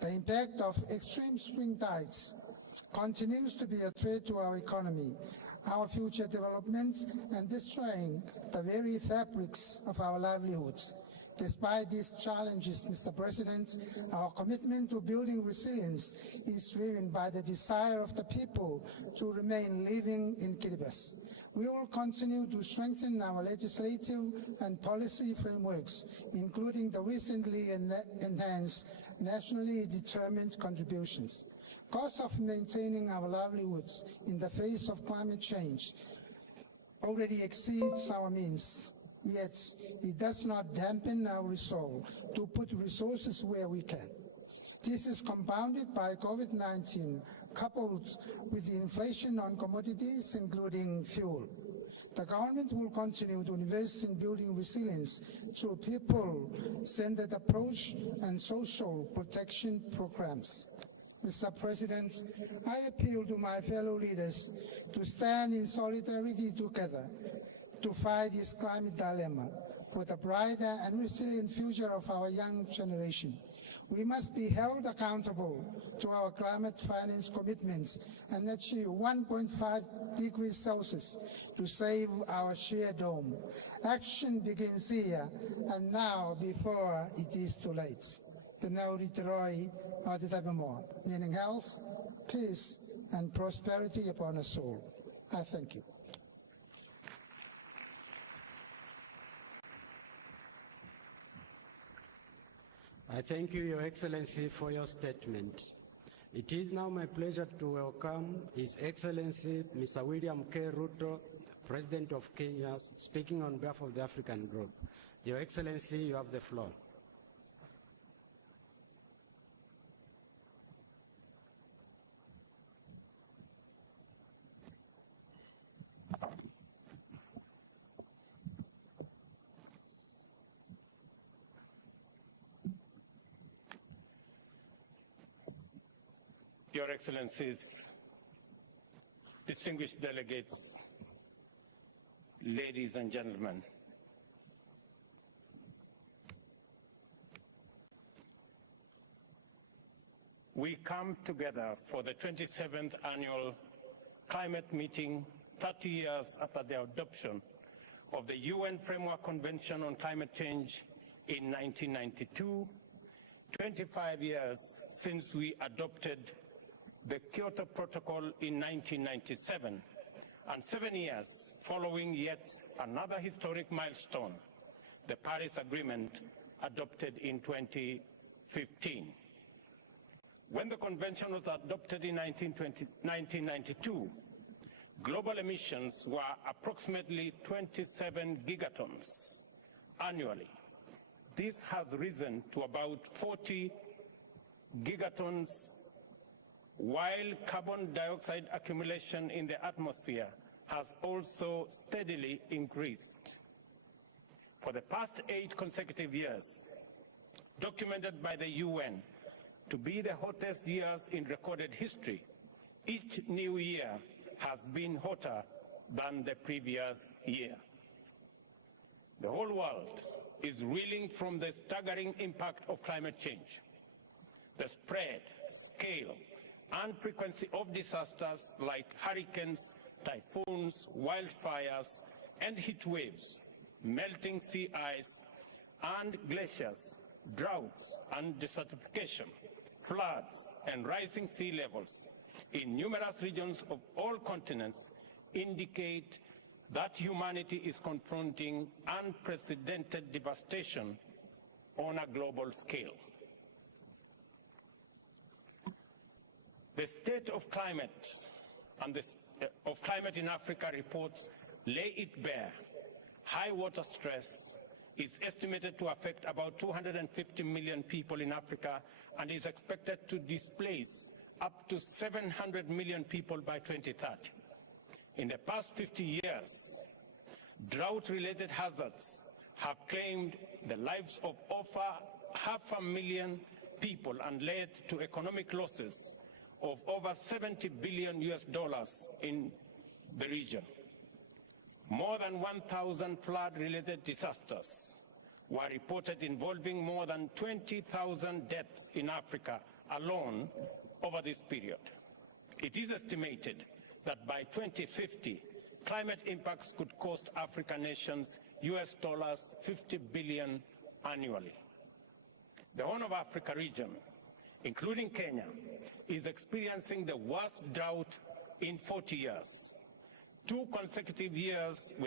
The impact of extreme spring tides continues to be a threat to our economy, our future developments, and destroying the very fabrics of our livelihoods. Despite these challenges, Mr. President, our commitment to building resilience is driven by the desire of the people to remain living in Kiribati. We will continue to strengthen our legislative and policy frameworks, including the recently enhanced nationally determined contributions. Costs of maintaining our livelihoods in the face of climate change already exceeds our means, yet it does not dampen our resolve to put resources where we can. This is compounded by COVID-19, coupled with the inflation on commodities, including fuel. The government will continue to invest in building resilience through people-centered approach and social protection programs. Mr. President, I appeal to my fellow leaders to stand in solidarity together to fight this climate dilemma for the brighter and resilient future of our young generation. We must be held accountable to our climate finance commitments and achieve 1.5 degrees Celsius to save our shared home. Action begins here and now before it is too late. Meaning health, peace, and prosperity upon us all. I thank you. I thank you, Your Excellency, for your statement. It is now my pleasure to welcome His Excellency Mr. William K. Ruto, President of Kenya, speaking on behalf of the African Group. Your Excellency, you have the floor. Your Excellencies, distinguished delegates, ladies and gentlemen, we come together for the 27th annual climate meeting 30 years after the adoption of the UN Framework Convention on Climate Change in 1992, 25 years since we adopted the Kyoto Protocol in 1997, and 7 years following yet another historic milestone, the Paris Agreement adopted in 2015. When the convention was adopted in 1992, global emissions were approximately 27 gigatons annually. This has risen to about 40 gigatons, while carbon dioxide accumulation in the atmosphere has also steadily increased. For the past 8 consecutive years, documented by the UN to be the hottest years in recorded history, each new year has been hotter than the previous year. The whole world is reeling from the staggering impact of climate change. The spread, scale, and frequency of disasters like hurricanes, typhoons, wildfires, and heat waves, melting sea ice and glaciers, droughts and desertification, floods and rising sea levels in numerous regions of all continents indicate that humanity is confronting unprecedented devastation on a global scale. The state of climate and of climate in Africa reports lay it bare. High water stress is estimated to affect about 250 million people in Africa and is expected to displace up to 700 million people by 2030. In the past 50 years, drought-related hazards have claimed the lives of over 500,000 people and led to economic losses of over $70 billion in the region. More than 1,000 flood-related disasters were reported involving more than 20,000 deaths in Africa alone over this period. It is estimated that by 2050, climate impacts could cost African nations US dollars 50 billion annually. The Horn of Africa region, including Kenya, is experiencing the worst drought in 40 years, 2 consecutive years with